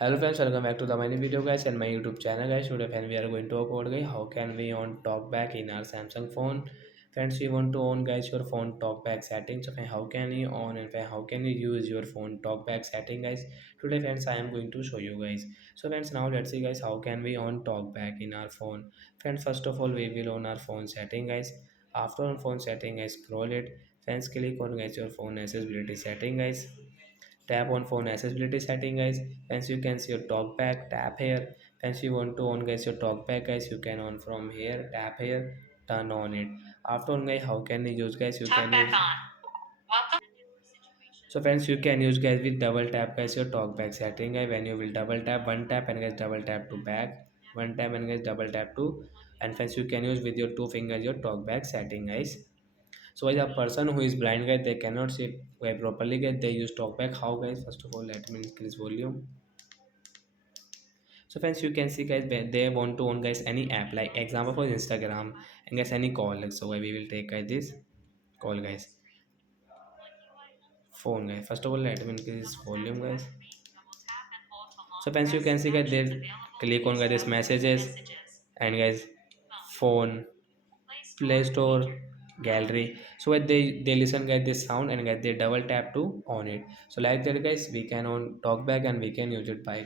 Hello friends, welcome back to the mini video guys and my YouTube channel guys. Today friends we are going to talk about guys how can we on TalkBack in our Samsung phone. Friends, we want to on guys your phone TalkBack settings. So friends, how can you on and friends, how can you use your phone TalkBack setting guys? Today friends I am going to show you guys. So friends, now let's see guys how can we on TalkBack in our phone. Friends, first of all we will on our phone setting guys. After on phone setting guys, scroll it. Friends, click on guys your phone accessibility setting guys. Tap on phone accessibility setting guys. Once you can see your talkback, tap here. Once you want to on guys your talkback guys, you can on from here, tap here, turn on it. After on guys, how can you use guys, you can use. So friends, you can use guys with double tap guys your talkback setting guys. When you will double tap, one tap and guys double tap to back, one tap and guys double tap to, and friends you can use with your two fingers your talkback setting guys. So as a person who is blind guys, they cannot see properly guys, they use talkback. How guys? First of all, let me increase volume. So friends, you can see guys when they want to own guys any app, like example for Instagram and guys any call. Like, so we will take guys this call guys, phone guys. First of all, let me increase volume guys. So friends, you can see guys there, click on guys this messages and guys phone, Play Store, gallery. So when they listen guys this sound and guys they double tap to on it. So like that guys, we can on talk back and we can use it by